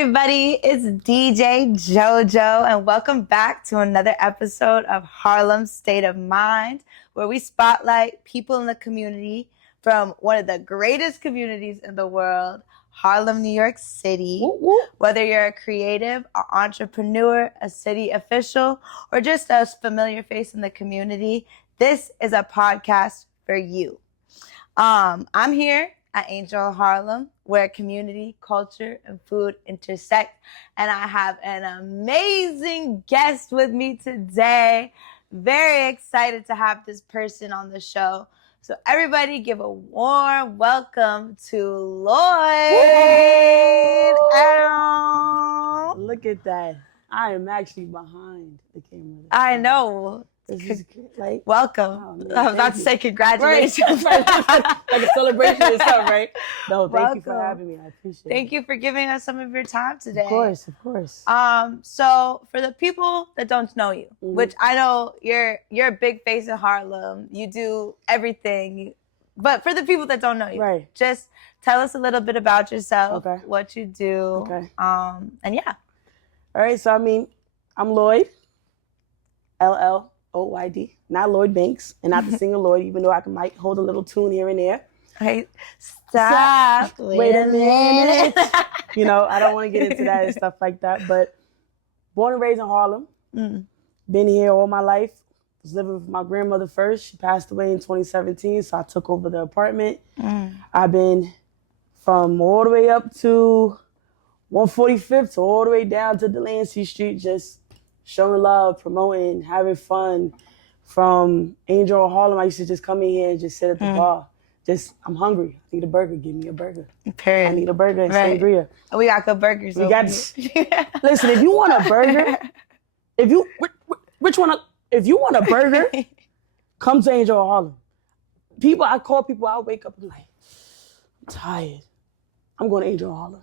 everybody, it's DJ JoJo, and welcome back to another episode of Harlem State of Mind, where we spotlight people in the community from one of the greatest communities in the world, Harlem, New York City. Woo, woo. Whether you're a creative, an entrepreneur, a city official, or just a familiar face in the community, this is a podcast for you. I'm here at Angel Harlem, where community, culture, and food intersect. And I have an amazing guest with me today. Very excited to have this person on the show. So everybody give a warm welcome to Lloyd. Ow. Look at that. I am actually behind the camera. I know. This is like, welcome. oh, man, I was about to say congratulations. Right. Like a celebration or something, right? No, thank you for Welcome. having me. I appreciate it. Thank you for giving us some of your time today. Of course, of course. So for the people that don't know you, which I know you're a big face in Harlem, you do everything, but for the people that don't know you, Right. just tell us a little bit about yourself, Okay. what you do, Okay. and yeah. All right, so I'm Lloyd, Lloyd, not Lloyd Banks, and not the singer Lloyd, even though I might hold a little tune here and there. Hey, stop. Wait a minute. You know, I don't want to get into that and stuff like that, but born and raised in Harlem, been here all my life. Was living with my grandmother first. She passed away in 2017, so I took over the apartment. I've been from all the way up to 145th to all the way down to Delancey Street, just showing love, promoting, having fun. From Angel Harlem, I used to just come in here and just sit at the bar. I'm hungry. I need a burger. Give me a burger. Period. I need a burger and Right. sangria. We got good burgers. We got. Listen, if you want a burger, if you want a burger, come to Angel Harlem. I call people. I wake up and like, I'm tired. I'm going to Angel Harlem.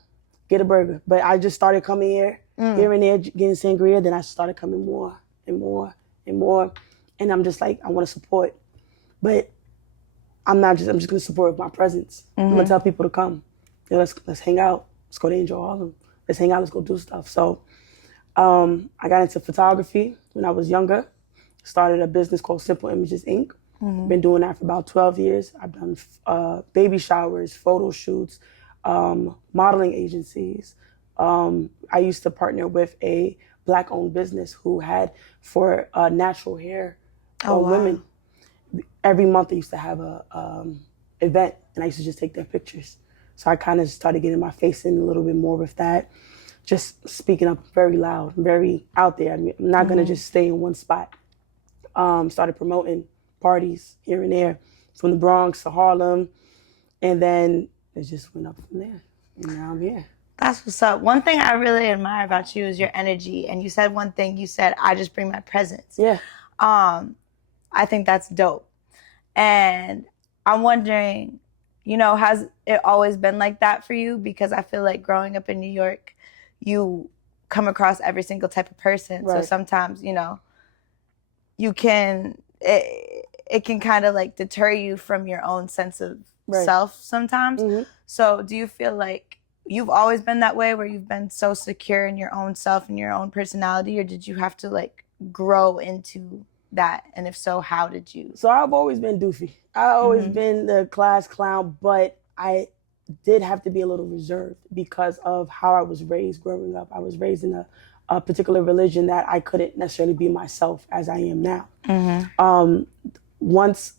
Get a burger. But I just started coming here and there, getting sangria. Then I started coming more and more and more. And I'm just like, I want to support. But I'm just going to support with my presence. I'm going to tell people to come. You know, let's hang out. Let's go to Angel Harlem. Let's hang out. Let's go do stuff. So I got into photography when I was younger. Started a business called Simple Images, Inc. Been doing that for about 12 years. I've done baby showers, photo shoots, modeling agencies. I used to partner with a Black-owned business who had for natural hair women. Every month they used to have a event, and I used to just take their pictures. So I kind of started getting my face in a little bit more with that. Just speaking up very loud, very out there. I mean, I'm not gonna just stay in one spot. Started promoting parties here and there, from the Bronx to Harlem, and then it just went up from there. And now I'm here. That's what's up. One thing I really admire about you is your energy. And you said one thing. You said, I just bring my presence. Yeah. I think that's dope. And I'm wondering, has it always been like that for you? Because I feel like growing up in New York, you come across every single type of person. Right. So sometimes, it can kind of like deter you from your own sense of self sometimes. So do you feel like you've always been that way, where you've been so secure in your own self and your own personality, or did you have to like grow into that? And if so, how did you? So I've always been doofy. I've always been the class clown, but I did have to be a little reserved because of how I was raised growing up. I was raised in a particular religion that I couldn't necessarily be myself as I am now. Once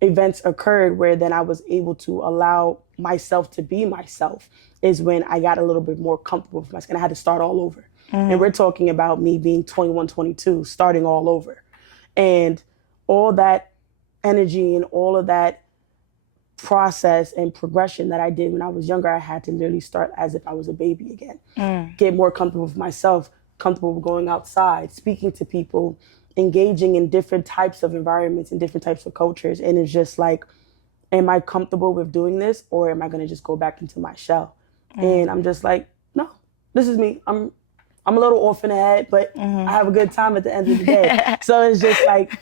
events occurred where then I was able to allow myself to be myself is when I got a little bit more comfortable with myself, and I had to start all over. And we're talking about me being 21, 22, starting all over. And all that energy and all of that process and progression that I did when I was younger, I had to literally start as if I was a baby again. Get more comfortable with myself, comfortable with going outside, speaking to people, engaging in different types of environments and different types of cultures. And it's just like, am I comfortable with doing this, or am I going to just go back into my shell? And I'm just like, no, this is me. I'm a little off in the head, but I have a good time at the end of the day. So it's just like,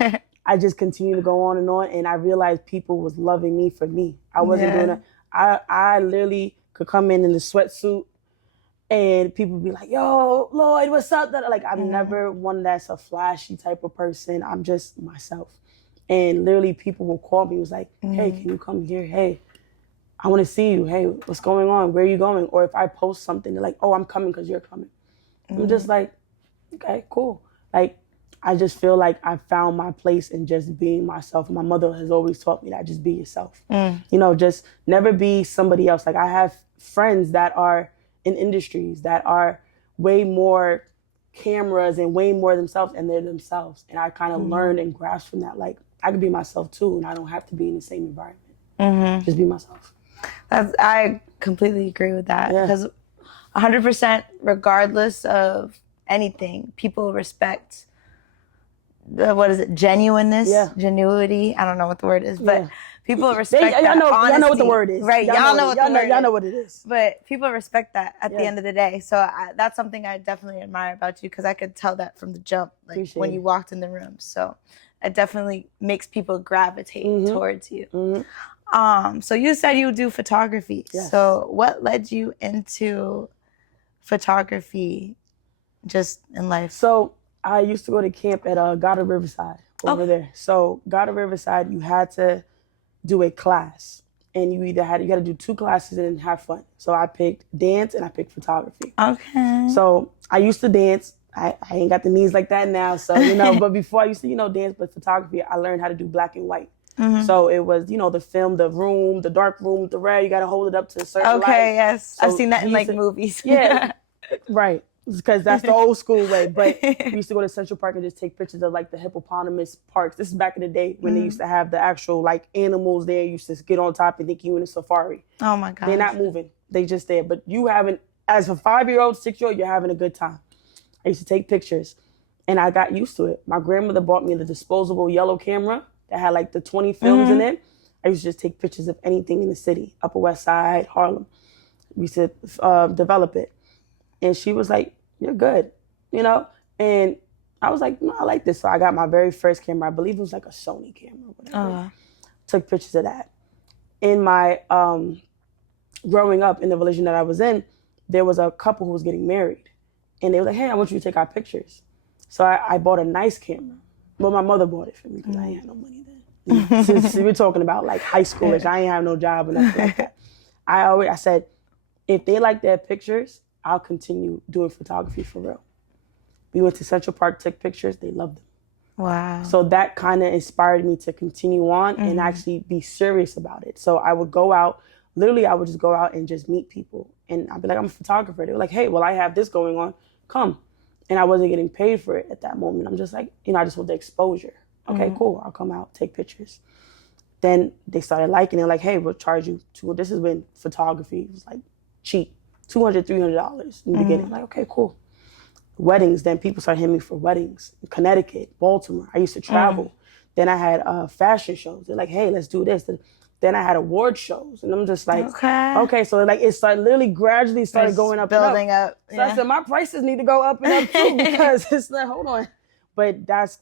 I just continue to go on, and I realized people was loving me for me. I wasn't doing it. I literally could come in the sweatsuit And people be like, yo, Lloyd, what's up? Like, I'm never one that's a flashy type of person. I'm just myself. And literally people will call me. It was like, hey, can you come here? Hey, I want to see you. Hey, what's going on? Where are you going? Or if I post something, they're like, oh, I'm coming because you're coming. I'm just like, okay, cool. Like, I just feel like I found my place in just being myself. My mother has always taught me that, just be yourself. You know, just never be somebody else. Like, I have friends that are in industries that are way more cameras and way more themselves, and they're themselves. And I kind of learned and grasped from that. Like, I can be myself too, and I don't have to be in the same environment. Just be myself. I completely agree with that, because 100%, regardless of anything, people respect genuineness, genuity. I don't know what the word is, but people respect that. Y'all know what the word is, right? Y'all know what it is. But people respect that at the end of the day. So that's something I definitely admire about you, because I could tell that from the jump, like when you walked in the room. So it definitely makes people gravitate towards you. So you said you do photography. Yes. So what led you into photography just in life? So I used to go to camp at Goddard Riverside over there. So Goddard Riverside, you had to do a class, and you got to do 2 classes and then have fun. So I picked dance and I picked photography. Okay. So I used to dance. I ain't got the knees like that now, so but before I used to dance, but photography, I learned how to do black and white. So it was, the film, the room, the dark room with the red, you got to hold it up to a certain light. Okay, yes. So I've seen that in like movies. Yeah, right. Because that's the old school way. But we used to go to Central Park and just take pictures of like the hippopotamus parks. This is back in the day when they used to have the actual like animals there. You used to get on top and think you in a safari. Oh my God. They're not moving. They just there. But you having, as a 5-year-old, 6-year-old, you're having a good time. I used to take pictures and I got used to it. My grandmother bought me the disposable yellow camera that had like the 20 films in it. I used to just take pictures of anything in the city, Upper West Side, Harlem. We used to develop it. And she was like, you're good, And I was like, no, I like this. So I got my very first camera. I believe it was like a Sony camera or whatever. Took pictures of that. In my growing up in the religion that I was in, there was a couple who was getting married. And they were like, hey, I want you to take our pictures. So I bought a nice camera. Well, my mother bought it for me because I ain't had no money then. Since we're talking about like high schoolish, I ain't have no job or nothing like that. I said, if they like their pictures, I'll continue doing photography for real. We went to Central Park, took pictures. They loved them. Wow. So that kind of inspired me to continue on and actually be serious about it. So I would go out, literally I would just go out and just meet people. And I'd be like, I'm a photographer. They were like, hey, well, I have this going on. Come. And I wasn't getting paid for it at that moment. I'm just like, I just want the exposure. Okay, cool. I'll come out, take pictures. Then they started liking it. Like, hey, we'll charge you. This is when photography was like cheap. $200, $300 in the beginning. I'm like, okay, cool. Weddings, then people started hitting me for weddings. In Connecticut, Baltimore. I used to travel. Then I had fashion shows. They're like, hey, let's do this. Then I had award shows. And I'm just like, okay. So like it started literally gradually started going up building and up. So I said, my prices need to go up and up too, because it's like, hold on. But that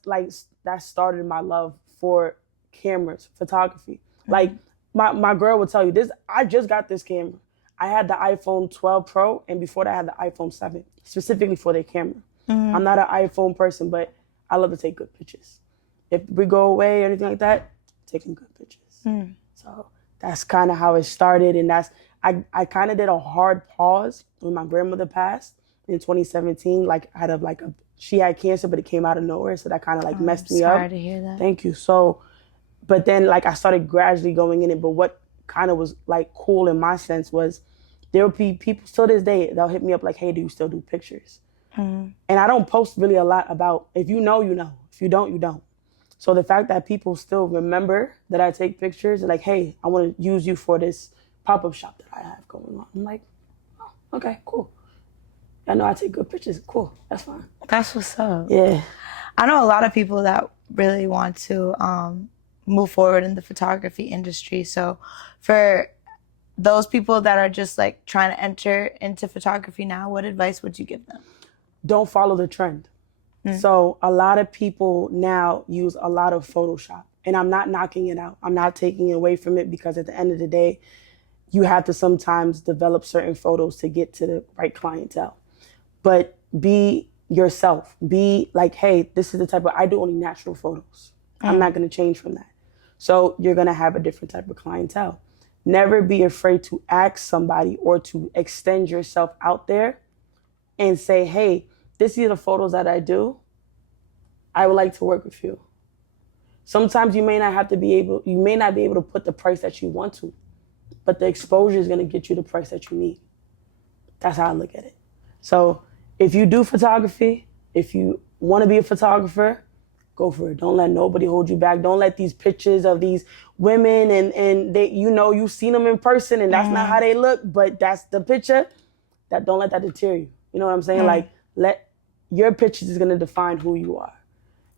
started my love for cameras, photography. Like my girl would tell you this, I just got this camera. I had the iPhone 12 Pro, and before that I had the iPhone 7, specifically for their camera. I'm not an iPhone person, but I love to take good pictures. If we go away or anything like that, taking good pictures. So that's kind of how it started, and I kind of did a hard pause when my grandmother passed in 2017. Like she had cancer, but it came out of nowhere, so that kind of like messed me up. Sorry to hear that. Thank you. So, but then like I started gradually going in it, but what kind of was like cool in my sense was there would be people still this day, they'll hit me up like, hey, do you still do pictures? And I don't post really a lot about, if you know, you know. If you don't, you don't. So the fact that people still remember that I take pictures, like, hey, I want to use you for this pop-up shop that I have going on. I'm like, oh, okay, cool. I know I take good pictures. Cool, that's fine. That's what's up. Yeah. I know a lot of people that really want to move forward in the photography industry. So for those people that are just like trying to enter into photography now, what advice would you give them? Don't follow the trend. So a lot of people now use a lot of Photoshop, and I'm not knocking it out. I'm not taking away from it, because at the end of the day, you have to sometimes develop certain photos to get to the right clientele. But be yourself. Be like, hey, this is the type of, I do only natural photos. I'm not going to change from that. So you're going to have a different type of clientele. Never be afraid to ask somebody or to extend yourself out there and say, hey, this is the photos that I do. I would like to work with you. Sometimes you may not be able to put the price that you want to, but the exposure is going to get you the price that you need. That's how I look at it. So if you do photography, if you want to be a photographer, go for it. Don't let nobody hold you back. Don't let these pictures of these women and they, you've seen them in person and that's not how they look, but that's the picture. Don't let that deter you. You know what I'm saying? Like, let your pictures is going to define who you are.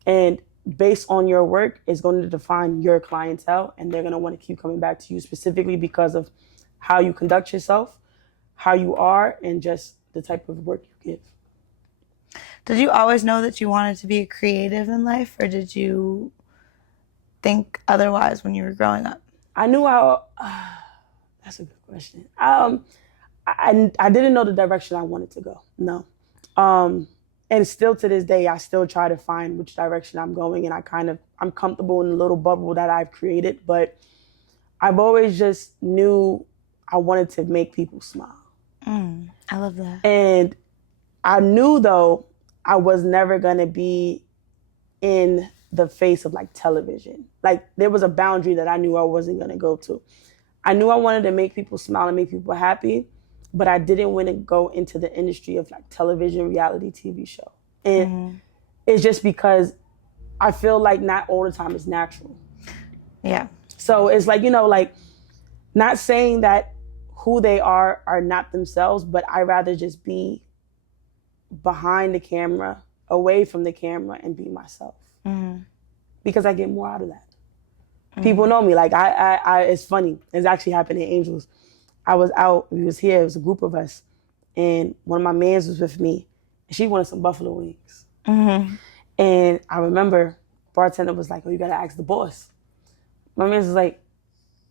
And based on your work is going to define your clientele, and they're going to want to keep coming back to you specifically because of how you conduct yourself, how you are, and just the type of work you give. Did you always know that you wanted to be a creative in life, or did you think otherwise when you were growing up? I knew that's a good question. I didn't know the direction I wanted to go. No. And still to this day, I still try to find which direction I'm going, and I'm comfortable in the little bubble that I've created, but I've always just knew I wanted to make people smile. I love that. And I knew, though, I was never going to be in the face of like television. Like, there was a boundary that I knew I wasn't going to go to. I knew I wanted to make people smile and make people happy, but I didn't want to go into the industry of like television, reality TV show. And it's just because I feel like not all the time is natural. Yeah. So it's like, like not saying that who they are not themselves, but I rather just be behind the camera, away from the camera, and be myself. Because I get more out of that. People know me. Like, I it's funny. It's actually happened in Angels. I was out, we was here, it was a group of us, and one of my mans was with me, and she wanted some buffalo wings. And I remember bartender was like, oh, you gotta ask the boss. My man was like,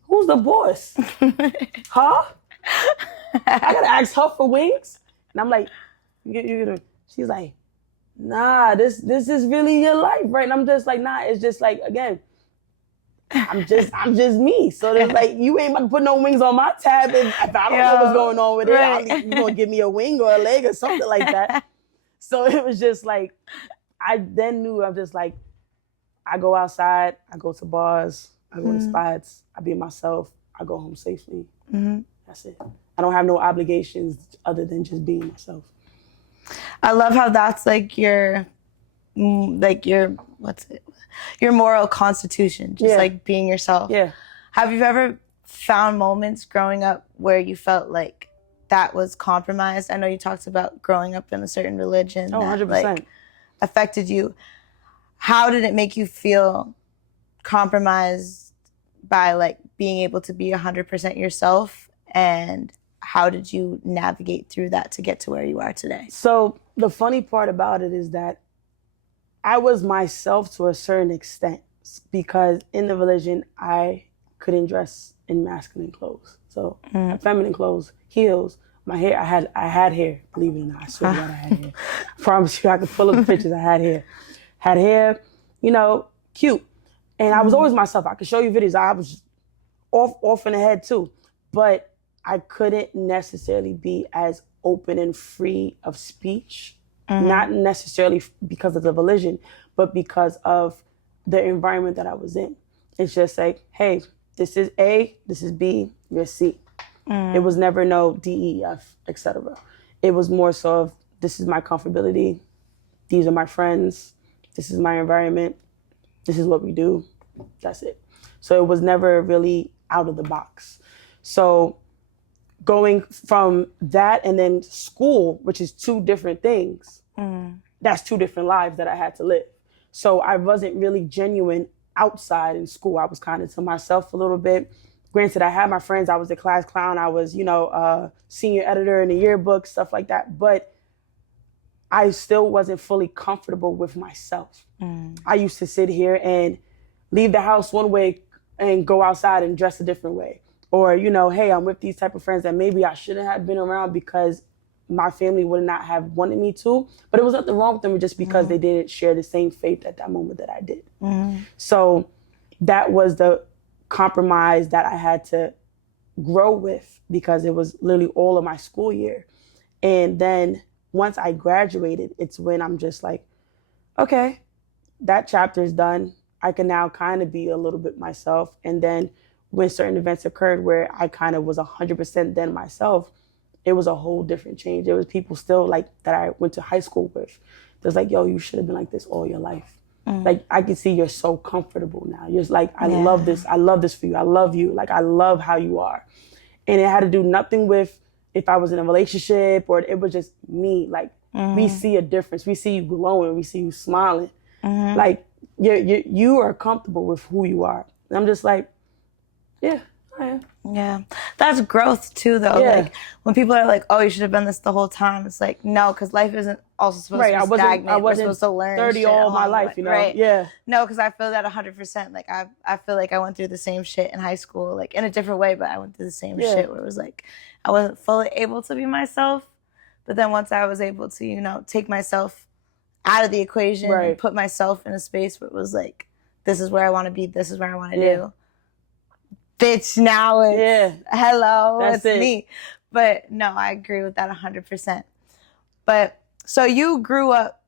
who's the boss? Huh? I gotta ask her for wings? And I'm like, she's like, nah, this is really your life, right? And I'm just like, nah, it's just like, again, I'm just me. So there's like, you ain't about to put no wings on my tab if I don't know what's going on with it. You gonna give me a wing or a leg or something like that. So it was just like, I then knew, I'm just like, I go outside, I go to bars, I go to spots, I be myself, I go home safely. That's it. I don't have no obligations other than just being myself. I love how that's like your your moral constitution, just like being yourself. Yeah. Have you ever found moments growing up where you felt like that was compromised? I know you talked about growing up in a certain religion that 100%. like affected you. How did it make you feel compromised by like being able to be 100% yourself, and how did you navigate through that to get to where you are today? So the funny part about it is that I was myself to a certain extent, because in the religion, I couldn't dress in masculine clothes. So feminine clothes, heels, my hair, I had hair, believe it or not, I swear to God I had hair. I promise you, I could pull up the pictures, I had hair. Had hair, cute. And I was always myself. I could show you videos. I was off in the head too. But I couldn't necessarily be as open and free of speech. Not necessarily because of the religion, but because of the environment that I was in. It's just like, hey, this is A, this is B, you're C. It was never no D, E, F, etc. It was more so of, this is my comfortability, these are my friends, this is my environment, this is what we do, that's it. So it was never really out of the box. So going from that and then school, which is two different things, that's two different lives that I had to live. So I wasn't really genuine outside in school. I was kind of to myself a little bit. Granted, I had my friends. I was the class clown. I was, senior editor in the yearbook, stuff like that. But I still wasn't fully comfortable with myself. I used to sit here and leave the house one way and go outside and dress a different way. or, you know, hey, I'm with these type of friends that maybe I shouldn't have been around because my family would not have wanted me to, but it was nothing wrong with them just because they didn't share the same faith at that moment that I did. So that was the compromise that I had to grow with, because it was literally all of my school year. And then once I graduated, it's when I'm just like, okay, that chapter is done. I can now kind of be a little bit myself. And then when certain events occurred where I kind of was 100% then myself, it was a whole different change. There was people still like that I went to high school with. There's like, yo, you should have been like this all your life. Like, I can see you're so comfortable now. You're just like, I love this. I love this for you. I love you. Like, I love how you are. And it had to do nothing with if I was in a relationship, or it was just me. Like, we see a difference. We see you glowing. We see you smiling. Like, you are comfortable with who you are. And I'm just like, yeah, I am. Yeah. That's growth too, though. Yeah. Like, when people are like, oh, you should have been this the whole time. It's like, no, because life isn't also supposed to be stagnant. I wasn't We're supposed to learn 30 shit all my along the life, way. you know? Right. Yeah. No, because I feel that 100%. Like, I feel like I went through the same shit in high school, like in a different way, but I went through the same shit where it was like, I wasn't fully able to be myself. But then once I was able to, you know, take myself out of the equation and put myself in a space where it was like, this is where I want to be. This is where I want to do. Bitch, now it's hello, it's me. But no, I agree with that 100%. But so you grew up,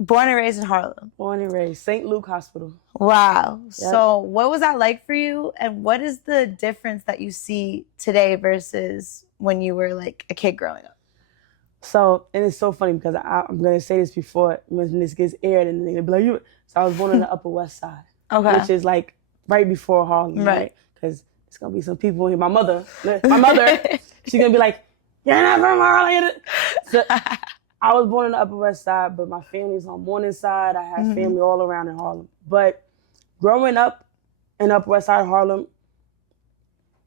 born and raised in Harlem. Born and raised, St. Luke Hospital. Wow. Yep. So what was that like for you? And what is the difference that you see today versus when you were like a kid growing up? So, and it's so funny because I'm going to say this before when this gets aired, and they'll be like, so I was born on the Upper West Side, which is like right before Harlem, right? Because it's going to be some people here. My mother, she's going to be like, you're not from Harlem. So, I was born on the Upper West Side, but my family's on Morningside. I have family all around in Harlem. But growing up in Upper West Side Harlem,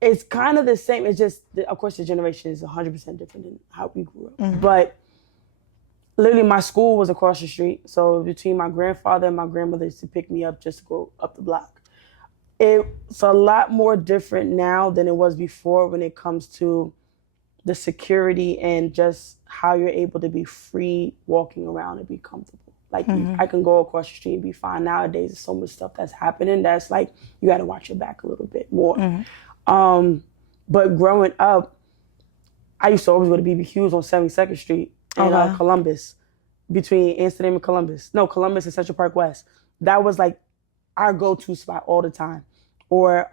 it's kind of the same. It's just, of course, the generation is 100% different than how we grew up. But literally, my school was across the street. So between my grandfather and my grandmother used to pick me up just to go up the block. It's a lot more different now than it was before when it comes to the security and just how you're able to be free walking around and be comfortable. Like, I can go across the street and be fine. Nowadays, there's so much stuff that's happening that's like, you got to watch your back a little bit more. But growing up, I used to always go to BBQs on 72nd Street in Columbus, between Amsterdam and Columbus. No, Columbus and Central Park West. That was like our go-to spot all the time. Or,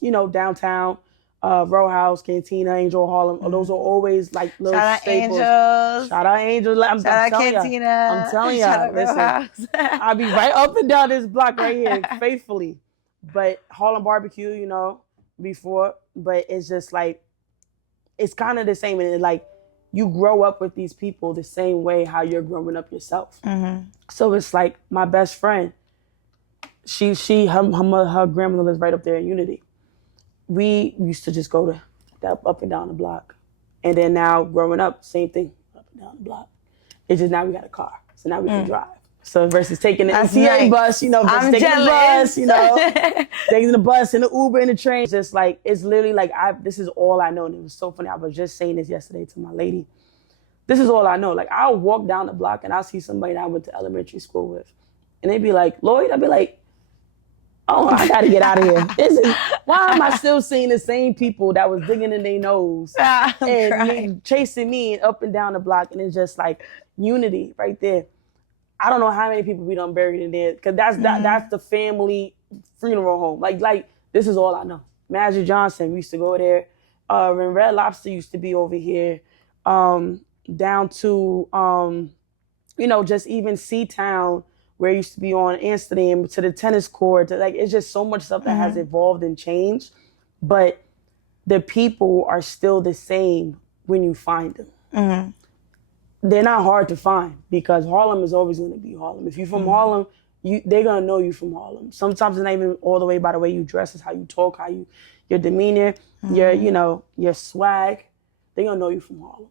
you know, downtown, Row House, Cantina, Angel, Harlem. Those are always like little staples. Shout out Angels. Shout out Cantina. I'm telling y'all, listen, I'll be right up and down this block right here, faithfully. But Harlem barbecue, you know, before, but it's just like, it's kind of the same. And like, you grow up with these people the same way how you're growing up yourself. So it's like my best friend, her grandmother lives right up there in Unity. We used to just go to that up and down the block. And then now growing up, same thing, up and down the block. It's just now we got a car. So now we can drive. So versus taking the MTA bus, you know, versus taking the bus, you know, taking the bus and the Uber and the train. It's just like, it's literally like, this is all I know. And it was so funny. I was just saying this yesterday to my lady. This is all I know. Like, I'll walk down the block and I'll see somebody that I went to elementary school with. And they'd be like, Lloyd? I'd be like, oh, I got to get out of here. Why am I still seeing the same people that was digging in their nose and chasing me up and down the block? And it's just like unity right there. I don't know how many people we done buried in there, because that's the family funeral home. Like this is all I know. Magic Johnson, we used to go there. When Red Lobster used to be over here, down to you know, just even Seatown, where it used to be on Amsterdam, to the tennis court. Like, it's just so much stuff that has evolved and changed, but the people are still the same when you find them. They're not hard to find, because Harlem is always going to be Harlem. If you're from Harlem, they're going to know you from Harlem. Sometimes it's not even all the way by the way you dress, it's how you talk, your demeanor, your swag. They're going to know you from Harlem.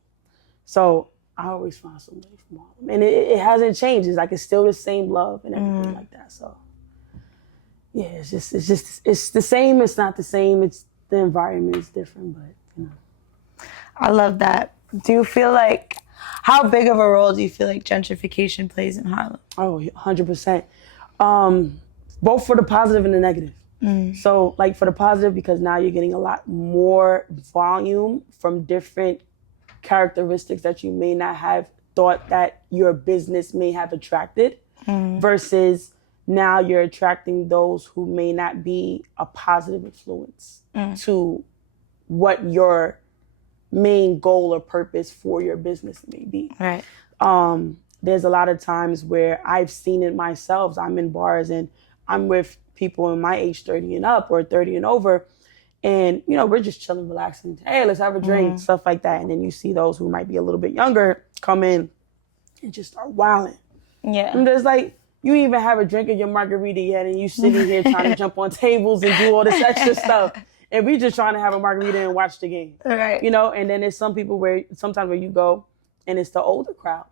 So I always find somebody from Harlem. And it hasn't changed. It's like, it's still the same love and everything like that. So yeah, it's the same. It's not the same. It's the environment is different, but you know. I love that. Do you feel like, how big of a role do you feel like gentrification plays in Harlem? Oh, 100%. Both for the positive and the negative. So like for the positive, because now you're getting a lot more volume from different characteristics that you may not have thought that your business may have attracted, versus now you're attracting those who may not be a positive influence to what your main goal or purpose for your business may be. Right. There's a lot of times where I've seen it myself. I'm in bars and I'm with people in my age 30 and up or 30 and over. And, you know, we're just chilling, relaxing. Hey, let's have a drink, stuff like that. And then you see those who might be a little bit younger come in and just start wilding. Yeah. And there's like, you even have a drink of your margarita yet and you sitting here trying to jump on tables and do all this extra stuff. And we just trying to have a margarita and watch the game. Right. You know, and then there's some people where sometimes where you go and it's the older crowd.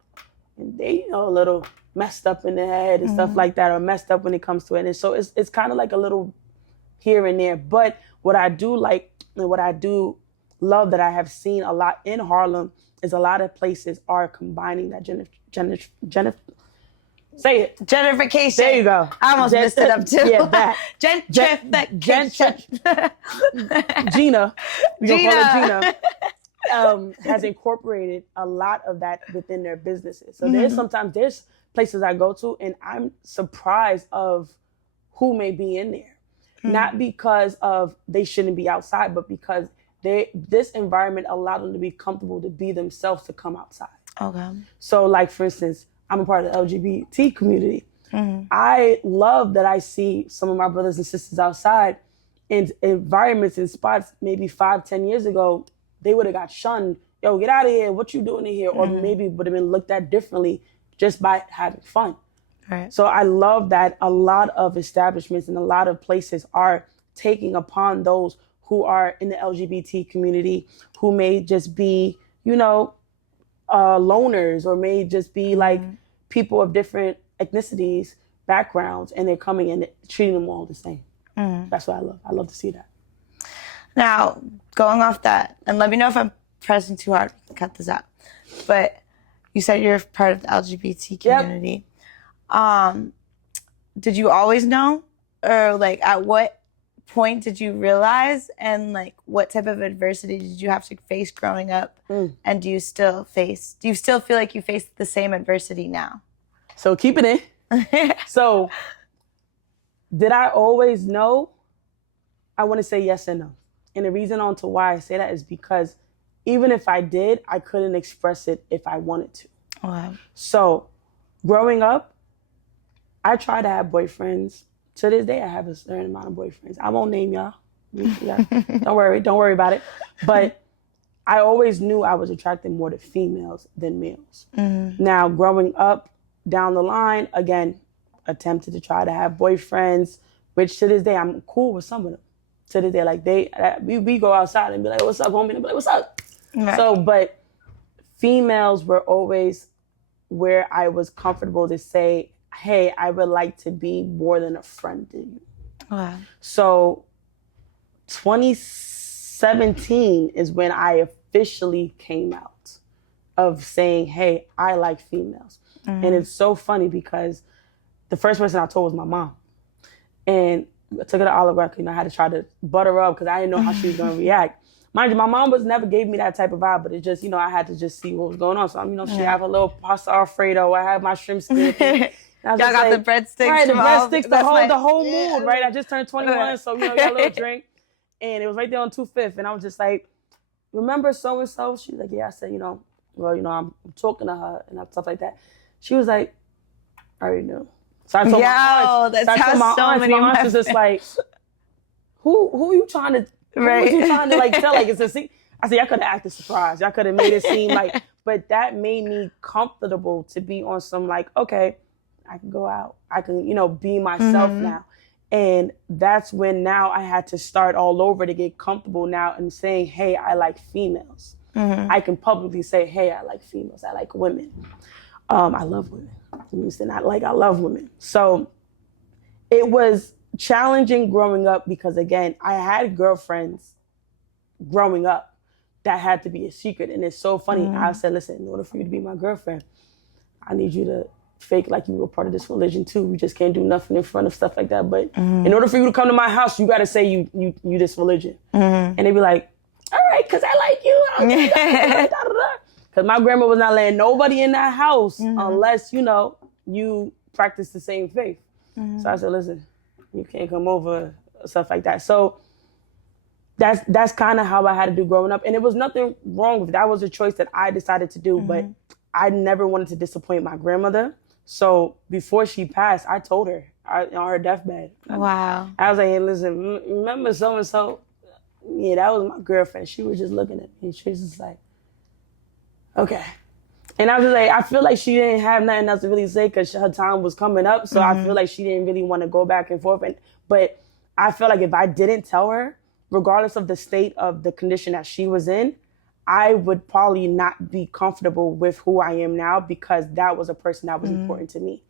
And they, you know, a little messed up in the head and stuff like that, or messed up when it comes to it. And so it's kind of like a little here and there. But what I do like and what I do love that I have seen a lot in Harlem is a lot of places are combining that say it. Gentrification. There you go. I almost messed it up too. Yeah, that. Gentrification. Gina. Gina. Has incorporated a lot of that within their businesses. So there's places I go to and I'm surprised of who may be in there. Not because of they shouldn't be outside, but because this environment allowed them to be comfortable to be themselves to come outside. Okay. So like, for instance, I'm a part of the LGBT community. I love that I see some of my brothers and sisters outside in environments and spots maybe 5-10 years ago, they would have got shunned. Yo, get out of here. What you doing in here? Or maybe would have been looked at differently just by having fun. Right. So I love that a lot of establishments and a lot of places are taking upon those who are in the LGBT community, who may just be, you know, loners, or may just be like people of different ethnicities, backgrounds, and they're coming and treating them all the same. That's what I love. I love to see that. Now, going off that, and let me know if I'm pressing too hard, we can cut this out. But you said you're part of the LGBT community. Yep. Did you always know? Or like at what point did you realize, and like what type of adversity did you have to face growing up? And do you still feel like you face the same adversity now? So keep it in. So did I always know? I want to say yes and no. And the reason on to why I say that is because even if I did, I couldn't express it if I wanted to. Wow. So growing up, I tried to have boyfriends. To this day, I have a certain amount of boyfriends. I won't name y'all. Yeah. Don't worry about it. But I always knew I was attracted more to females than males. Now, growing up down the line, again, attempted to try to have boyfriends, which to this day, I'm cool with some of them. To this day, like we go outside and be like, what's up, homie? And be like, what's up? Right. So, but females were always where I was comfortable to say, hey, I would like to be more than a friend to you. Wow. So 2017 is when I officially came out of saying, hey, I like females. And it's so funny because the first person I told was my mom. And I took her to Olive Garden, you know, I had to try to butter her up because I didn't know how she was going to react. Mind you, my mom never gave me that type of vibe, but it just, you know, I had to just see what was going on. So, you know, she have a little pasta Alfredo, I have my shrimp stick. Y'all got the breadsticks. Right, the breadsticks, the whole mood, right? I just turned 21, so, you know, got a little drink. And it was right there on 25th. And I was just like, remember so-and-so? She was like, yeah. I said, you know, well, you know, I'm talking to her and stuff like that. She was like, I already knew. So I told my aunts. That's how so many my aunts was just like, who are you trying to, right. Who are you trying to like tell? Like, it's a secret. I said, y'all could have acted surprised. Y'all could have made it seem like, but that made me comfortable to be on some like, okay, I can go out. I can, you know, be myself now. And that's when now I had to start all over to get comfortable now and saying, hey, I like females. I can publicly say, hey, I like females. I like women. I love women. I love women. So it was challenging growing up because, again, I had girlfriends growing up, that had to be a secret. And it's so funny. I said, listen, in order for you to be my girlfriend, I need you to fake like you were part of this religion too. We just can't do nothing in front of stuff like that. But in order for you to come to my house, you got to say you this religion. And they be like, all right, because I like you. Because my grandma was not letting nobody in that house unless, you practice the same faith. So I said, listen, you can't come over, stuff like that. So that's kind of how I had to do growing up. And it was nothing wrong with it. That was a choice that I decided to do. But I never wanted to disappoint my grandmother. So before she passed, I told her on her deathbed. Wow. I was like, hey, listen, remember so-and-so? Yeah, that was my girlfriend. She was just looking at me. She was just like, okay. And I was like, I feel like she didn't have nothing else to really say because her time was coming up. So I feel like she didn't really want to go back and forth. But I feel like if I didn't tell her, regardless of the state of the condition that she was in, I would probably not be comfortable with who I am now because that was a person that was important to me.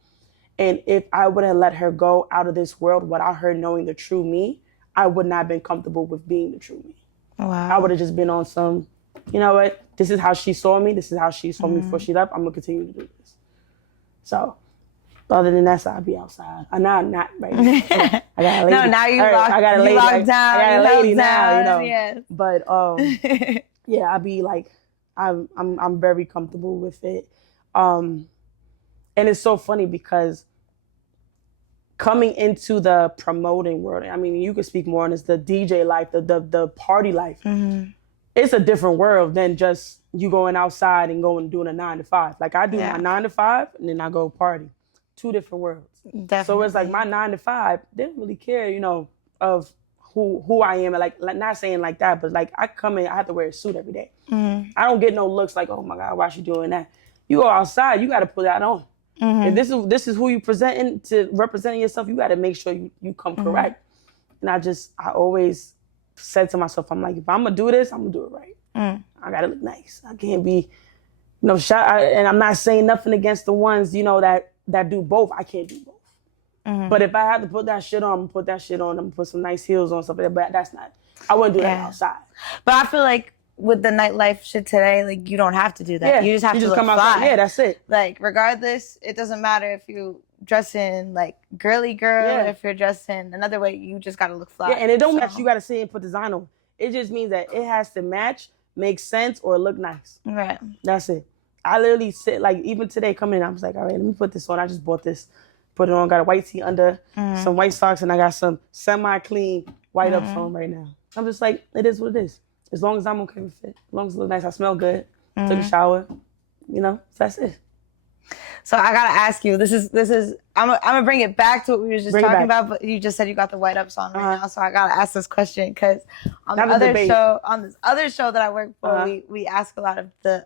And if I would have let her go out of this world without her knowing the true me, I would not have been comfortable with being the true me. Wow. I would have just been on some, you know what, this is how she saw me. This is how she saw me before she left. I'm going to continue to do this. So, other than that, so I'll be outside. Not right now. I got a lady. No, now you locked down. I got a lady now, Yes. But, yeah, I'll be like, I'm very comfortable with it. And it's so funny because coming into the promoting world, I mean, you could speak more on this, the DJ life, the party life. It's a different world than just you going outside and going doing a 9 to 5. Like I do my 9 to 5 and then I go party. 2 different worlds. Definitely. So it's like my 9 to 5, they don't really care, of who I am. Like not saying like that, but like I come in, I have to wear a suit every day. I don't get no looks like, oh my God, why she doing that? You go outside, you got to put that on. If this is who you representing yourself, you got to make sure you come correct. And I always said to myself, I'm like, if I'm gonna do this, I'm gonna do it right. I gotta look nice. I can't be, and I'm not saying nothing against the ones, that do both. I can't do both. But if I have to put that shit on, I'm gonna put that shit on. I'm gonna put some nice heels on, stuff like that. But that's not, I wouldn't do that outside. But I feel like with the nightlife shit today, like you don't have to do that. Yeah, you just have to look come fly. outside. Yeah, that's it. Like regardless, it doesn't matter if you dress in like girly girl, if you're dressed in another way, you just gotta look fly. Yeah, and it don't match. You gotta sit and put design on. It just means that it has to match, make sense, or look nice. Right. That's it. I literally sit, like, even today coming in, I was like, all right, let me put this on. I just bought this, put it on, got a white tee under, some white socks, and I got some semi-clean white ups on right now. I'm just like, it is what it is. As long as I'm okay with it, as long as it looks nice, I smell good, took a shower, so that's it. So I gotta ask you, this is I'm gonna bring it back to what we were just talking about, but you just said you got the white ups on right now, so I gotta ask this question because on this other show that I work for, we ask a lot of the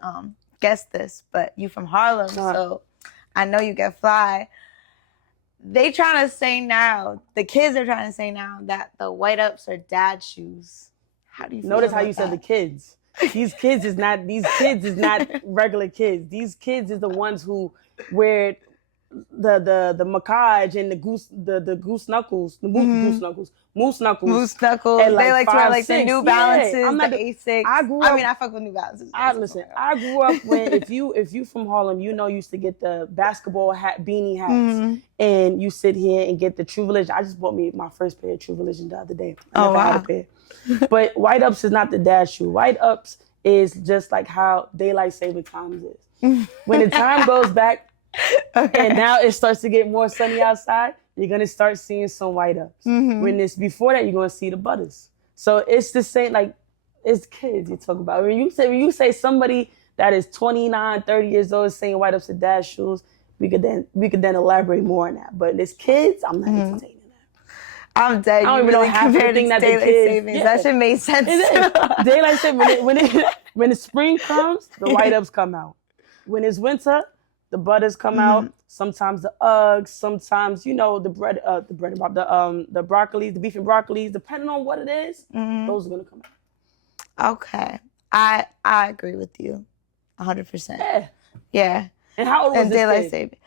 guests this, but you from Harlem, so I know you get fly. They trying to say now, the kids are trying to say now that the white ups are dad shoes. How do you feel Notice how about you that? said the kids. These kids is not regular kids. These kids is the ones who wear the macaj and the goose knuckles, moose knuckles. Moose knuckles. They like to wear like 5'6". the New Balances, I'm not the A6. I fuck with New Balances. I grew up when if you from Harlem, used to get the basketball hat, beanie hats, and you sit here and get the True Religion. I just bought me my first pair of True Religion the other day. I never had a pair. But white ups is not the dad shoe. White ups is just like how daylight saving times is. When the time goes back and now it starts to get more sunny outside, you're gonna start seeing some white ups. When it's before that, you're gonna see the butters. So it's the same, like it's kids you talk about. When you say somebody that is 29, 30 years old is saying white ups are dad shoes, we could then elaborate more on that. But it's kids, I'm not entertaining that. I'm dead. I don't even know half the thing that the kids. Savings. That shit made sense. Daylight savings. When the spring comes, the white ups come out. When it's winter, the butters come out. Sometimes the Uggs. Sometimes the broccoli, the beef and broccoli. Depending on what it is, those are gonna come out. Okay, I agree with you, 100%. Yeah. Yeah. And how old was this daylight kid? saving?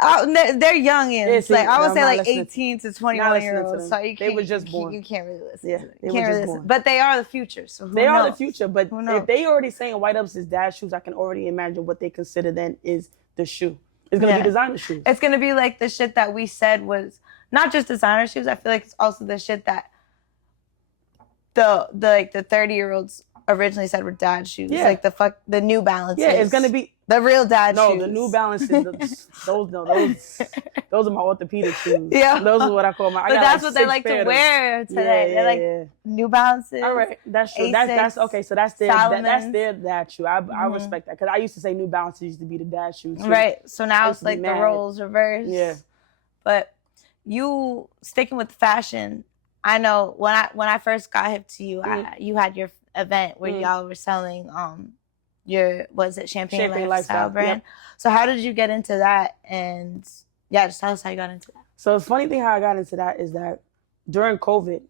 They're youngins. Yeah, see, like I would I'm say, not like listening 18 to Not 21 listening year to olds. them. So you They can't, were just born. you can't really listen. Yeah, to them. they You were can't just really listen. born. But they are the future. So who They knows? are the future. But Who knows? if they already saying white ups is dad shoes, I can already imagine what they consider then is the shoe. It's gonna be designer shoes. It's gonna be like the shit that we said was not just designer shoes. I feel like it's also the shit that the 30-year-olds originally said were dad shoes. Yeah. Like the New Balances. Yeah, it's gonna be the real dad shoes. No, the New Balances. Those are my orthopedic shoes. Yeah, those are what I call my. But that's what they like to wear today. They're like New Balances. All right, that's true. Asics, That's okay. So that's their dad shoe. I respect that because I used to say New Balances used to be the dad shoe too. Right. So now it's like the roles reversed. Yeah. But you sticking with fashion. I know when I first got hip to you, you had your event where y'all were selling your champagne lifestyle brand. Yep. So how did you get into that? And just tell us how you got into that. So the funny thing how I got into that is that during COVID,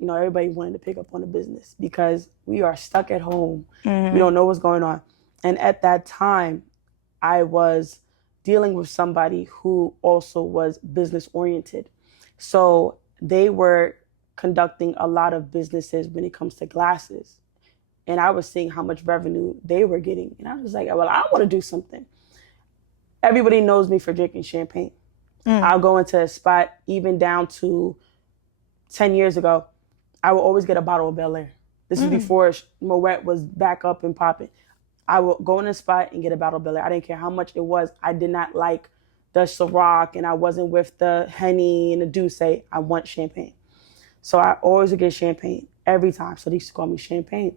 everybody wanted to pick up on the business because we are stuck at home. Mm-hmm. We don't know what's going on. And at that time, I was dealing with somebody who also was business oriented. So they were conducting a lot of businesses when it comes to glasses. And I was seeing how much revenue they were getting. And I was like, well, I want to do something. Everybody knows me for drinking champagne. I'll go into a spot, even down to 10 years ago, I would always get a bottle of Bel Air. This is before Moet was back up and popping. I would go in a spot and get a bottle of Bel Air. I didn't care how much it was. I did not like the Ciroc, and I wasn't with the Henny and the Douce. I want champagne. So I always would get champagne every time. So they used to call me Champagne.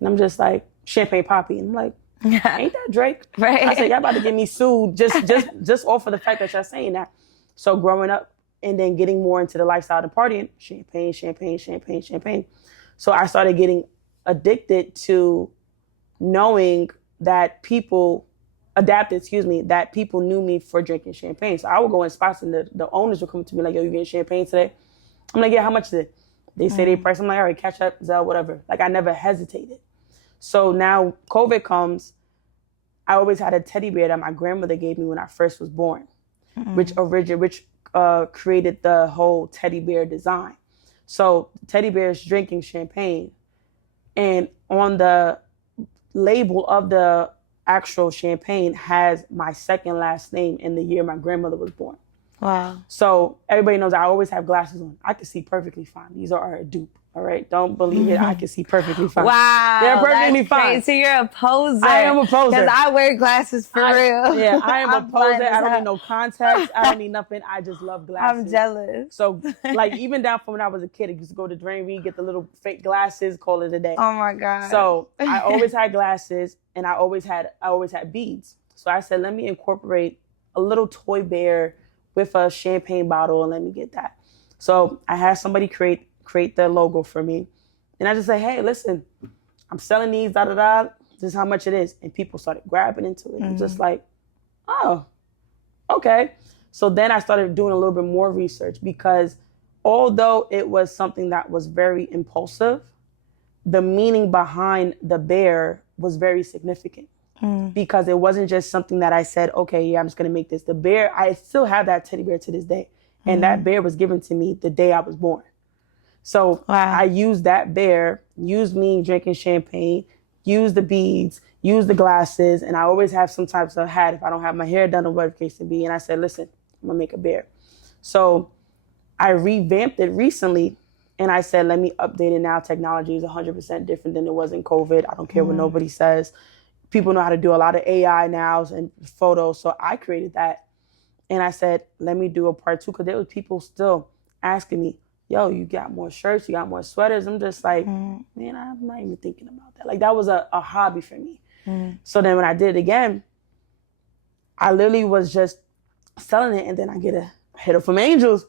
And I'm just like, Champagne Poppy. And I'm like, ain't that Drake? Right. I said, y'all about to get me sued just off of the fact that y'all saying that. So growing up and then getting more into the lifestyle and partying, champagne. So I started getting addicted to knowing that people that people knew me for drinking champagne. So I would go in spots and the owners would come to me like, yo, you getting champagne today? I'm like, yeah, how much is it? They say they price. I'm like, all right, catch up, Zelle, whatever. Like, I never hesitated. So now COVID comes. I always had a teddy bear that my grandmother gave me when I first was born, which created the whole teddy bear design. So teddy bear is drinking champagne. And on the label of the actual champagne has my second last name in the year my grandmother was born. Wow. So everybody knows I always have glasses on. I can see perfectly fine. These are a dupe. All right. Don't believe it. I can see perfectly fine. Wow. They're perfectly fine. So you're a poser. I am a poser. Because I wear glasses for real. Yeah, I am a poser. I don't need no contacts. I don't need nothing. I just love glasses. I'm jealous. So like even down from when I was a kid, I used to go to Drain Reed, get the little fake glasses, call it a day. Oh my God. So I always had glasses and I always had beads. So I said, let me incorporate a little toy bear with a champagne bottle and let me get that. So I had somebody create the logo for me. And I just say, hey, listen, I'm selling these, This is how much it is. And people started grabbing into it. And just like, oh, okay. So then I started doing a little bit more research because although it was something that was very impulsive, the meaning behind the bear was very significant. Because it wasn't just something that I said, okay, yeah, I'm just going to make this. The bear, I still have that teddy bear to this day. And that bear was given to me the day I was born. So I used that bear, used me drinking champagne, used the beads, used the glasses. And I always have some types of hat if I don't have my hair done or whatever the case to be. And I said, listen, I'm going to make a bear. So I revamped it recently. And I said, let me update it now. Technology is 100% different than it was in COVID. I don't care what nobody says. People know how to do a lot of AI now and photos. So I created that. And I said, let me do a part 2. Because there was people still asking me, yo, you got more shirts, you got more sweaters. I'm just like, man, I'm not even thinking about that. Like that was a hobby for me. So then when I did it again, I literally was just selling it. And then I get a hit up from Angels.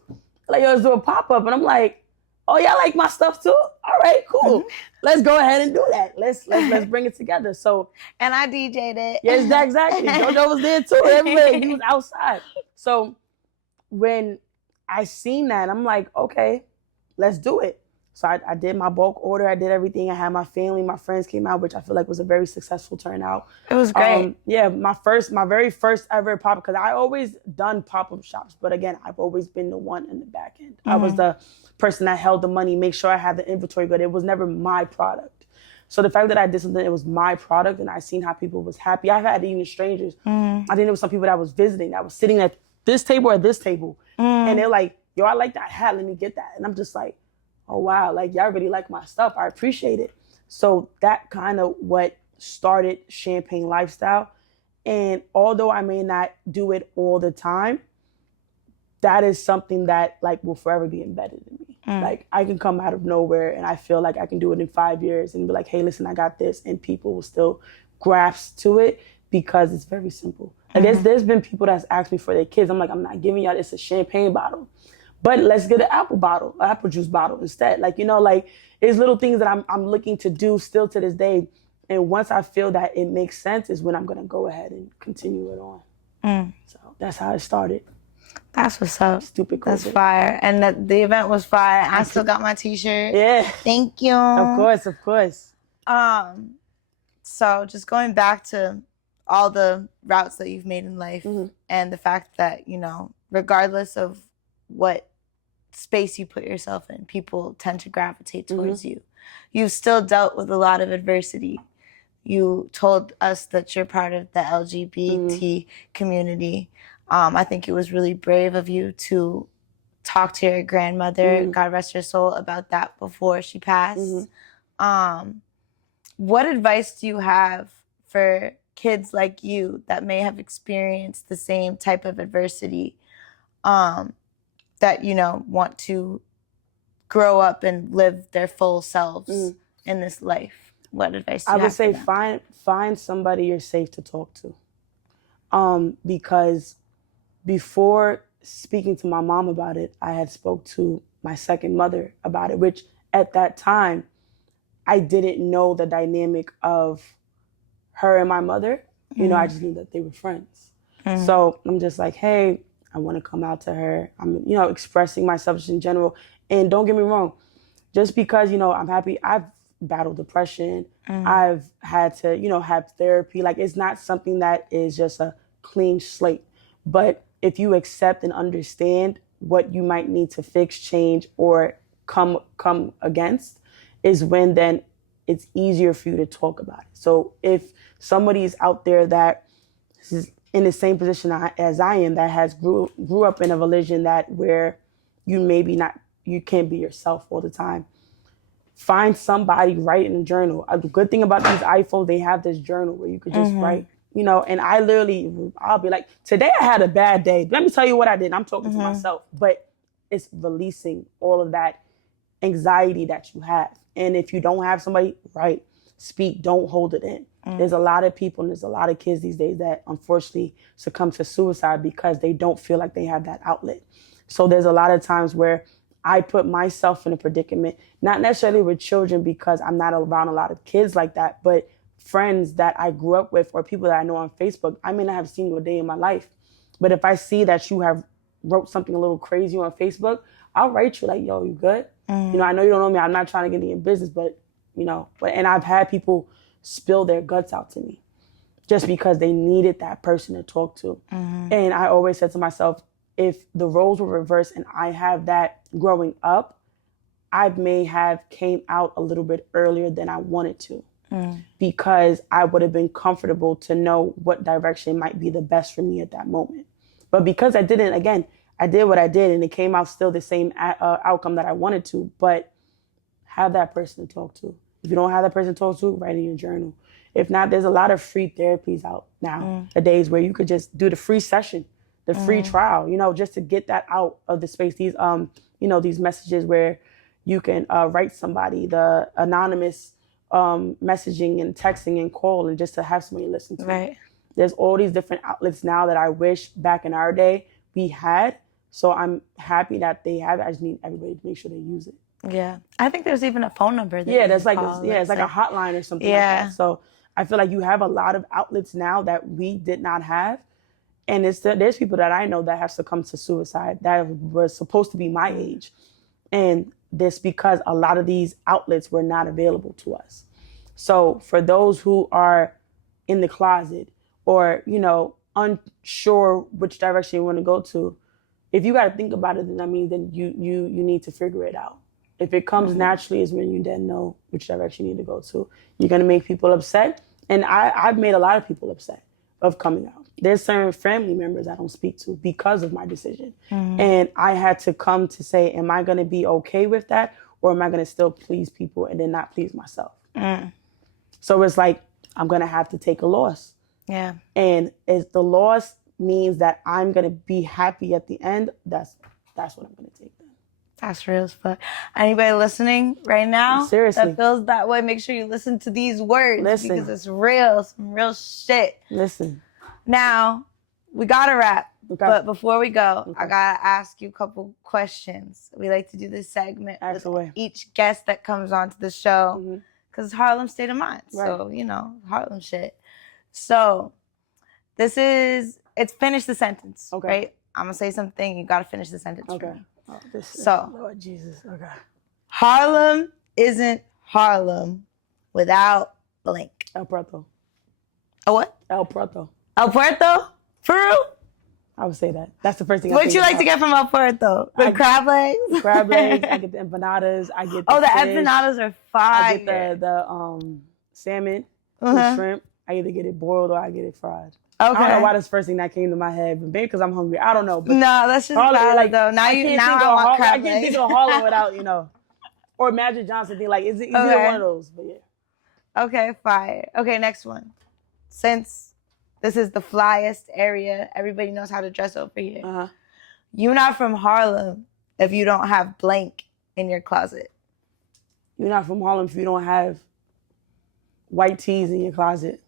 Like, yo, let's do a pop-up. And I'm like, oh, y'all like my stuff too? All right, cool. Let's go ahead and do that. Let's bring it together. So, and I DJ'd it. Yes, exactly. JoJo was there too. Everybody, he was outside. So when I seen that, I'm like, okay, let's do it. So I did my bulk order. I did everything. I had my family, my friends came out, which I feel like was a very successful turnout. It was great. Yeah, my very first ever pop, because I always done pop-up shops. But again, I've always been the one in the back end. I was the person that held the money, make sure I had the inventory good. It was never my product. So the fact that I did something, it was my product, and I seen how people was happy. I've had even strangers. I think there was some people that I was visiting that was sitting at this table or this table. And they're like, yo, I like that hat. Let me get that. And I'm just like, oh, wow. Like, y'all really like my stuff. I appreciate it. So that kind of what started Champagne Lifestyle. And although I may not do it all the time, that is something that like will forever be embedded in me. Like I can come out of nowhere and I feel like I can do it in 5 years and be like, hey, listen, I got this. And people will still grasp to it because it's very simple. Like there's been people that's asked me for their kids. I'm like, I'm not giving y'all this a champagne bottle, but let's get an apple juice bottle instead. Like, you know, like it's little things that I'm looking to do still to this day. And once I feel that it makes sense is when I'm going to go ahead and continue it on. So that's how it started. That's what's up. Stupid cool. That's fire. And the event was fire. I still got my t-shirt. Yeah. Thank you. Of course. So just going back to all the routes that you've made in life and the fact that, you know, regardless of what space you put yourself in, people tend to gravitate towards you. You've still dealt with a lot of adversity. You told us that you're part of the LGBT community. I think it was really brave of you to talk to your grandmother, God rest her soul, about that before she passed. What advice do you have for kids like you that may have experienced the same type of adversity, that, you know, want to grow up and live their full selves in this life? What advice do you have? I would say find somebody you're safe to talk to. Because before speaking to my mom about it, I had spoke to my second mother about it, which at that time, I didn't know the dynamic of her and my mother. You know, I just knew that they were friends. So I'm just like, hey, I want to come out to her. I'm, you know, expressing myself just in general. And don't get me wrong, just because, you know, I'm happy, I've battled depression. I've had to, you know, have therapy. Like, it's not something that is just a clean slate. But if you accept and understand what you might need to fix, change, or come against, is when then it's easier for you to talk about it. So if somebody's out there that is in the same position as I am, that has grew up in a religion that where you can't be yourself all the time, find somebody, write in a journal. A good thing about these iPhones, they have this journal where you could just write, you know, and I'll be like, today I had a bad day. Let me tell you what I did. I'm talking to myself, but it's releasing all of that anxiety that you have. And if you don't have somebody, write, speak, don't hold it in. There's a lot of people and there's a lot of kids these days that unfortunately succumb to suicide because they don't feel like they have that outlet. So there's a lot of times where I put myself in a predicament, not necessarily with children because I'm not around a lot of kids like that, but friends that I grew up with or people that I know on Facebook. I may not have seen you a day in my life, but if I see that you have wrote something a little crazy on Facebook, I'll write you like, yo, you good? You know, I know you don't know me. I'm not trying to get in your business, but, you know, and I've had people spill their guts out to me just because they needed that person to talk to. And I always said to myself, if the roles were reversed and I have that growing up, I may have came out a little bit earlier than I wanted to because I would have been comfortable to know what direction might be the best for me at that moment. But because I didn't, again, I did what I did and it came out still the same outcome that I wanted to, but have that person to talk to. If you don't have that person to talk to, write in your journal. If not, there's a lot of free therapies out now, the days where you could just do the free session, the free trial, you know, just to get that out of the space. These, you know, these messages where you can write somebody, the anonymous messaging and texting and call, and just to have somebody listen to. Right. There's all these different outlets now that I wish back in our day we had. So I'm happy that they have it. I just need everybody to make sure they use it. Yeah. I think there's even a phone number that there's like it's like a hotline or something like that. So I feel like you have a lot of outlets now that we did not have. And there's people that I know that have succumbed to suicide that were supposed to be my age. And this because a lot of these outlets were not available to us. So for those who are in the closet or, you know, unsure which direction you want to go to, if you got to think about it, then that means then you need to figure it out. If it comes naturally is when you then know which direction you need to go to. You're going to make people upset. And I've made a lot of people upset of coming out. There's certain family members I don't speak to because of my decision. And I had to come to say, am I going to be okay with that? Or am I going to still please people and then not please myself? So it's like, I'm going to have to take a loss. Yeah. And if the loss means that I'm going to be happy at the end, that's what I'm going to take. That's real as fuck. Anybody listening right now Seriously. that feels that way, make sure you listen to these words because it's real, some real shit. Listen. Now, we got to wrap. Okay. But before we go, I got to ask you a couple questions. We like to do this segment with each guest that comes onto the show because it's Harlem State of Mind. Right. So, you know, Harlem shit. So, it's finish the sentence, right? I'm going to say something. You got to finish the sentence for me. Oh, Lord Jesus. Okay. Harlem isn't Harlem without blank. El Puerto. A what? El Puerto. El Puerto? For real? I would say that. That's the first thing. What you like to get from El Puerto? The crab legs? Crab legs. I get the empanadas. I get the the fish. empanadas are fire. I get the salmon, the shrimp. I either get it boiled or I get it fried. Okay. I don't know why that's the first thing that came to my head, but maybe because I'm hungry. I don't know. But no, that's just bad, though. Now I want crab legs. I can't think of Harlem without, you know, or Magic Johnson being like, is it one of those? But yeah. Okay, fire. Okay, next one. Since this is the flyest area, everybody knows how to dress over here. You're not from Harlem if you don't have blank in your closet. You're not from Harlem if you don't have white tees in your closet.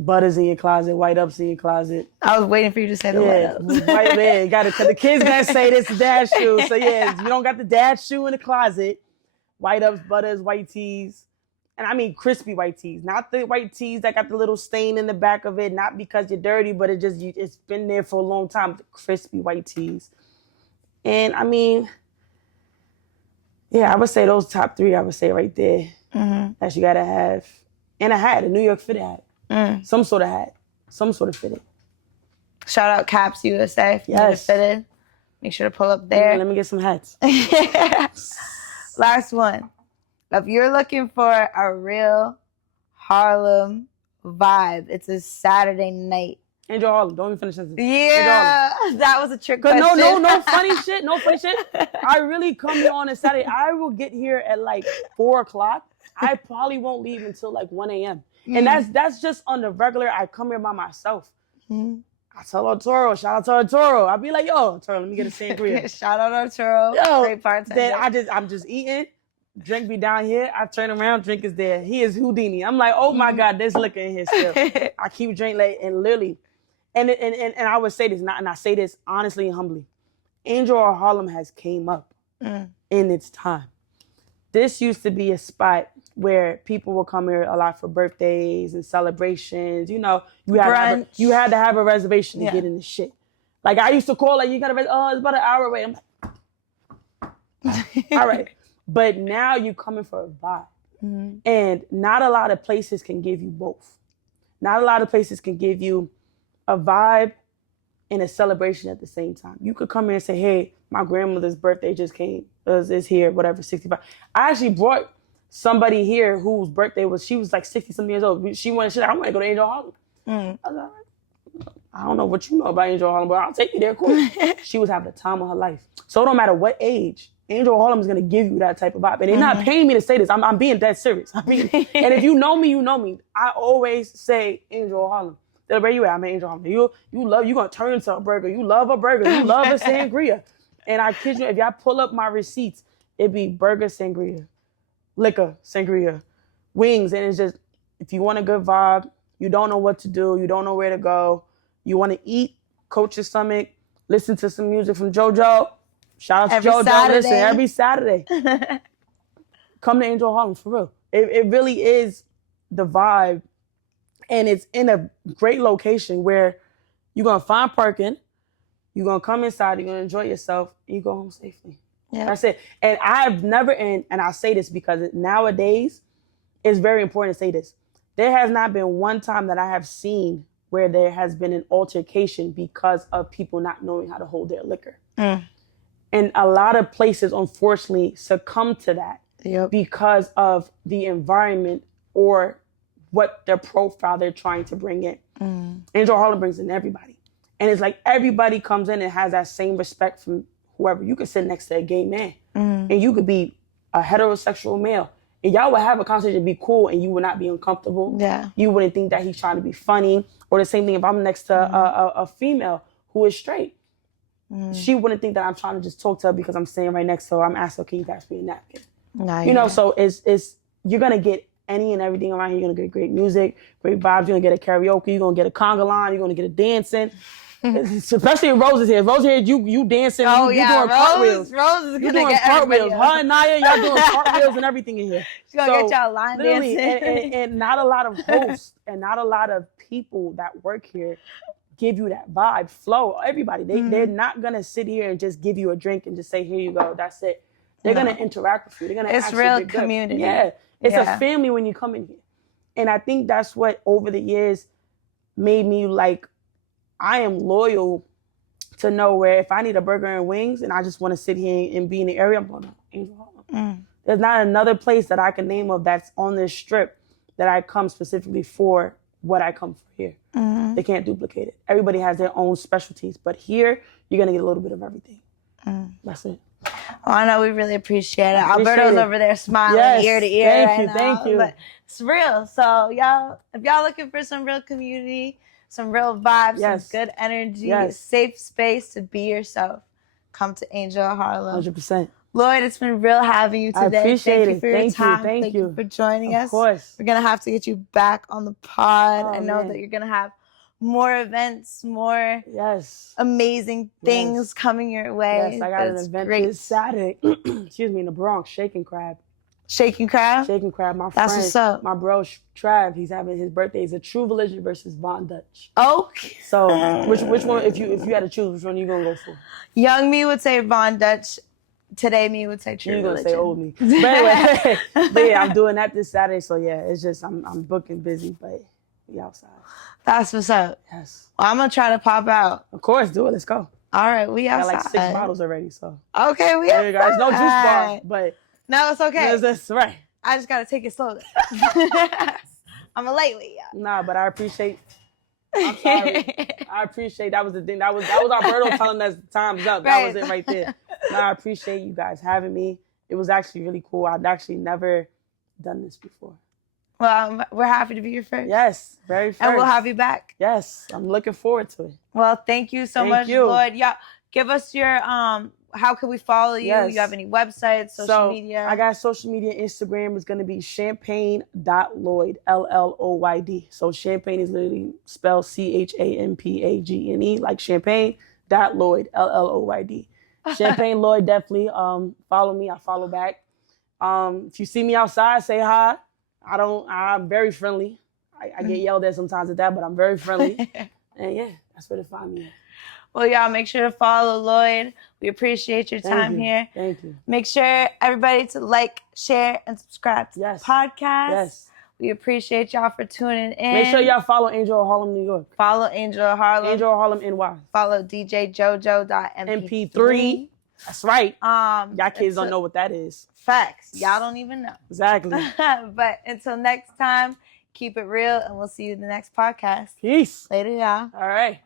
Butters in your closet, white ups in your closet. I was waiting for you to say the white ups. White man, got it. Cause the kids gotta say this is dad shoe. So yeah, if you don't got the dad shoe in the closet, white ups, butters, white tees, and I mean crispy white tees, not the white tees that got the little stain in the back of it. Not because you're dirty, but it's been there for a long time. The crispy white tees, and I mean, yeah, I would say those top three. I would say right there that you gotta have, and a hat, a New York fitted hat. Some sort of hat, some sort of fitted. Shout out Caps USA if you need it fitted. Make sure to pull up there. Let me get some hats. Last one. If you're looking for a real Harlem vibe, it's a Saturday night. Angel Harlem, don't even finish this. Yeah, that was a trick question. No funny shit, no funny shit. I really come here on a Saturday. I will get here at like 4:00. I probably won't leave until like 1 a.m. And that's just on the regular. I come here by myself. I tell Arturo, shout out to Arturo. I'll be like, yo, Arturo, let me get a sangria. Shout out Arturo. Yo, great bartender. Then I'm just eating. Drink be down here. I turn around, drink is there. He is Houdini. I'm like, oh my God, there's liquor in here still. I keep drinking late and literally, and I would say this, and I say this honestly and humbly. Angel or Harlem has came up in its time. This used to be a spot where people will come here a lot for birthdays and celebrations. You know, you had to have a reservation to get in the shit. Like I used to call, like you got to, it's about an hour away. I'm like, all right. But now you coming for a vibe. And not a lot of places can give you both. Not a lot of places can give you a vibe and a celebration at the same time. You could come here and say, hey, my grandmother's birthday just came. Is here, whatever, 65. I actually brought somebody here whose birthday she was like 60-something years old. She wanted shit. I want to go to Angel Harlem. I was like, I don't know what you know about Angel Harlem, but I'll take you there. Cool. She was having the time of her life. So it don't matter what age, Angel Harlem is going to give you that type of vibe. And they're not paying me to say this. I'm being dead serious. I mean, and if you know me, you know me. I always say Angel Harlem. They'll where you at? I'm at Angel Harlem. You going to turn into a burger. You love a burger. You love a sangria. And I kid you, if y'all pull up my receipts, it'd be burger, sangria, liquor, sangria, wings. And it's just, if you want a good vibe, you don't know what to do, you don't know where to go, you want to eat, coach your stomach, listen to some music from JoJo. Shout out to JoJo. Saturday. Listen, every Saturday. Come to Angel Harlem, for real. It really is the vibe. And it's in a great location where you're going to find parking. You're going to come inside, you're going to enjoy yourself, and you go home safely. Yeah. That's it. And I've never, and I say this because nowadays it's very important to say this. There has not been one time that I have seen where there has been an altercation because of people not knowing how to hold their liquor. And a lot of places, unfortunately, succumb to that because of the environment or what their profile they're trying to bring in. Angel Harlem brings in everybody. And it's like everybody comes in and has that same respect from whoever. You could sit next to a gay man and you could be a heterosexual male. And y'all would have a conversation, be cool, and you would not be uncomfortable. Yeah. You wouldn't think that he's trying to be funny. Or the same thing if I'm next to a female who is straight. She wouldn't think that I'm trying to just talk to her because I'm standing right next to her. I'm asking her, can you pass me a napkin? So it's you're going to get any and everything around here. You're going to get great music, great vibes. You're going to get a karaoke. You're going to get a conga line. You're going to get a dancing. Especially if Rose is here. If Rose is here, you dancing. You doing cartwheels. Rose is You're gonna doing get cartwheels. everybody else. Her and Naya, y'all doing cartwheels and everything in here. She's gonna get y'all line dancing. And not a lot of hosts and not a lot of people that work here give you that vibe, flow. Everybody, they're not gonna sit here and just give you a drink and just say, here you go, that's it. They're gonna interact with you. They're gonna. It's real community. Yeah, it's a family when you come in here, and I think that's what over the years made me like. I am loyal to know where if I need a burger and wings and I just want to sit here and be in the area, I'm going to Angel Harlem. There's not another place that I can name of that's on this strip that I come specifically for what I come for here. They can't duplicate it. Everybody has their own specialties, but here you're going to get a little bit of everything. That's it. Oh, I know, we really appreciate it. Alberto's over there smiling ear to ear. Thank you. But it's real. So y'all, if y'all looking for some real community, some real vibes, some good energy, safe space to be yourself, come to Angel Harlem. 100%. Lloyd, it's been real having you today. I appreciate it. Thank you for your time. Thank you for joining us. Of course. We're going to have to get you back on the pod. Oh, I know that you're going to have more events, more amazing things coming your way. Yes, I got an event this Saturday. Excuse me, in the Bronx, Shaking Crab. Shaking Crab? Shaking Crab, my That's friend. What's up. My bro, Trav, he's having his birthday. It's a True Religion versus Von Dutch. Okay. So which one, if you had to choose, which one are you going to go for? Young me would say Von Dutch. Today me would say True Religion. You're going to say old me. But anyway, but yeah, I'm doing that this Saturday. So yeah, it's just, I'm booking busy, but we outside. That's what's up. Yes. Well, I'm going to try to pop out. Of course, do it. Let's go. All right, we outside. I got like 6 bottles already, so. Okay, we outside. There you go. There's no juice bar, but. No, it's okay. That's right. I just got to take it slow. I'm a lightweight, yeah. Nah, but I appreciate. I'm sorry. I appreciate that was the thing. That was Alberto telling us time's up. That was it right there. Nah, I appreciate you guys having me. It was actually really cool. I'd actually never done this before. Well, we're happy to be your first. Yes, very first. And we'll have you back. Yes, I'm looking forward to it. Well, thank you so much, Lloyd. Yeah, give us your how can we follow you? Yes. You have any websites, social media? I got social media. Instagram is going to be champagne.lloyd, LLOYD. So champagne is literally spelled CHAMPAGNE, like champagne.lloyd, LLOYD. Champagne Lloyd, definitely follow me. I follow back. If you see me outside, say hi. I'm very friendly. I get yelled at sometimes at that, but I'm very friendly. And yeah, that's where to find me at. Well, y'all, make sure to follow Lloyd. We appreciate your time here. Thank you. Make sure everybody to like, share, and subscribe to the podcast. Yes. We appreciate y'all for tuning in. Make sure y'all follow Angel Harlem, New York. Follow Angel Harlem. Angel Harlem, NY. Follow DJ JoJo.mp3. That's right. Y'all kids don't know what that is. Facts. Y'all don't even know. Exactly. But until next time, keep it real, and we'll see you in the next podcast. Peace. Later, y'all. All right.